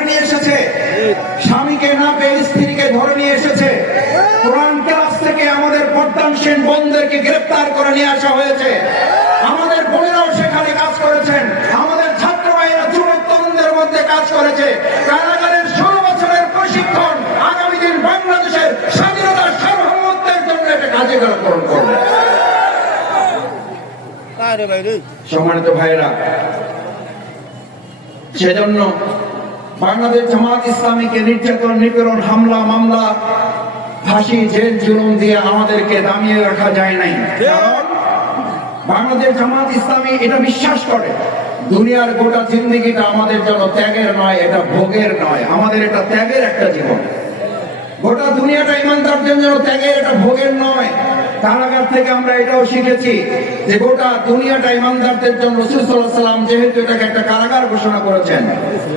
নিয়ে এসেছে, স্বামীকে না পেয়ে স্ত্রীকে ধরে নিয়ে এসেছে। কোরআন ক্লাস থেকে আমাদের পর্দানসীন বোনদেরকে গ্রেফতার করে নিয়ে আসা হয়েছে। আমাদের বোনেরাও সেখানে কাজ করেছেন, আমাদের ছাত্র ভাইয়েরা যুবক তরুণদের মধ্যে কাজ করেছে। কারাগারের 16 বছরের প্রশিক্ষণ আগামী দিন বাংলাদেশের স্বাধীনতার সার্বভৌমত্বের জন্য এটা কাজে গ্রহণ করবে। সম্মানিত ভাইয়েরা, সেজন্য বাংলাদেশ জামাত ইসলামীকে নির্যাতন, নিপীড়ন, হামলা, মামলা, ফাঁসি, জেল, জুলুম দিয়ে আমাদেরকে দামিয়ে রাখা যায় নাই। কারণ বাংলাদেশ জামাত ইসলামী এটা বিশ্বাস করে দুনিয়ার গোটা জিন্দেগিটা আমাদের জন্য ত্যাগের নয়, এটা ভোগের নয়, আমাদের এটা ত্যাগের একটা জীবন। গোটা দুনিয়াটা ইমানদারদের জন্য ত্যাগের, এটা ভোগের নয়। কারাগার থেকে আমরা এটাও শিখেছি যে গোটা দুনিয়াটা ইমানদারদের জন্য। রাসূল সাল্লাল্লাহু আলাইহি ওয়াসাল্লাম যেহেতু এটাকে একটা কারাগার ঘোষণা করেছেন,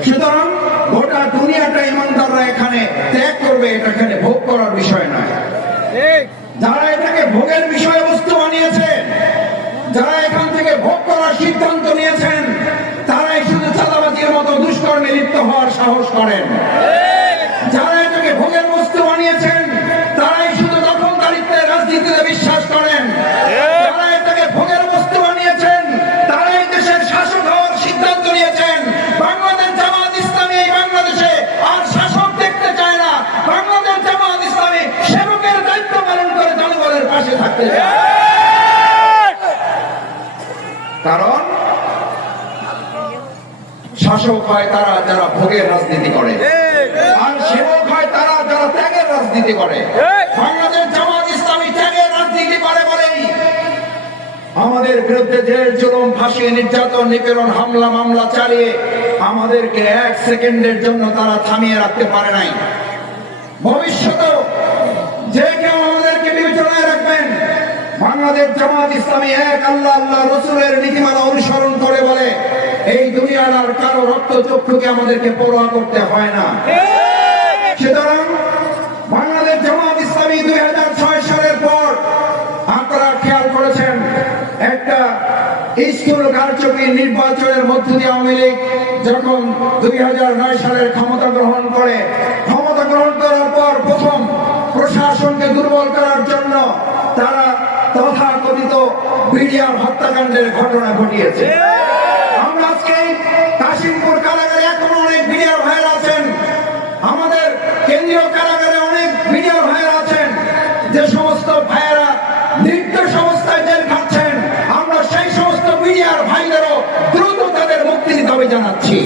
সুতরাং গোটা দুনিয়াটা ইমানদাররা এখানে ত্যাগ করবে, এটা এখানে ভোগ করার বিষয় নয়। যারা এটাকে ভোগের বিষয়বস্তু বানিয়েছেন, যারা এখান থেকে ভোগ করার সিদ্ধান্ত নিয়েছেন, তারাই শুধু চাঁদাবাজির মতো দুষ্কর্মে লিপ্ত হওয়ার সাহস করেন। যারা এটাকে ভোগের বস্তু বানিয়েছেন, তারাই শুধু দখলদারিত্বের রাজনীতিতে বিশ্বাস করেন। যারা এটাকে ভোগের বস্তু বানিয়েছেন, তারাই দেশের শাসক হওয়ার সিদ্ধান্ত নিয়েছেন। বাংলাদেশ জামাত ইসলামী এই বাংলাদেশে আর শাসক দেখতে চায় না। বাংলাদেশ জামাত ইসলামী সেবকের দায়িত্ব পালন করে জনগণের পাশে থাকতে চায়। কারণ শাসক হয় তারা যারা ভোগের রাজনীতি করে, আর সেবক হয় তারা যারা ত্যাগের রাজনীতি করে। বাংলাদেশ জামাত ইসলামী ত্যাগের রাজনীতি করে বলেই আমাদের বিরুদ্ধে জেল, জুলুম, ফাঁসি, নির্যাতন, নিপীড়ন, হামলা, মামলা চালিয়ে আমাদেরকে 1 সেকেন্ডের জন্য তারা থামিয়ে রাখতে পারে নাই। ভবিষ্যতেও যে কেউ আমাদেরকে বিবেচনায় রাখবেন, বাংলাদেশ জামাত ইসলামী এক আল্লাহ, আল্লাহ রসুলের নীতিমালা অনুসরণ করে বলে এই দুনিয়ার আর কারো রক্ত চক্ষুকে আমাদেরকে পরোয়া করতে হয় না। সুতরাং বাংলাদেশ জামাত ইসলামী 2006 সালের পর আপনারা খেয়াল করেছেন, একটা স্কুল কারচুপির নির্বাচনের মধ্য দিয়ে আওয়ামী লীগ যখন 2009 সালের ক্ষমতা গ্রহণ করে, ক্ষমতা গ্রহণ করার পর প্রথম প্রশাসনকে দুর্বল করার জন্য তারা তথাকথিত বিডিআর হত্যাকাণ্ডের ঘটনা ঘটিয়েছে। আমরা আজকে কাশিমপুর কারাগারে এখনো অনেক বিডিআর ভাইয়েরা আছেন, আমাদের কেন্দ্রীয় কারাগারে অনেক বিডিআর ভাইয়েরা আছেন, যে সমস্ত ভাইয়েরা নির্দোষ অবস্থায় জেল খাচ্ছেন। আমরা সেই সমস্ত বিডিআর ভাইদেরও দ্রুত তাদের মুক্তির দাবি জানাচ্ছি।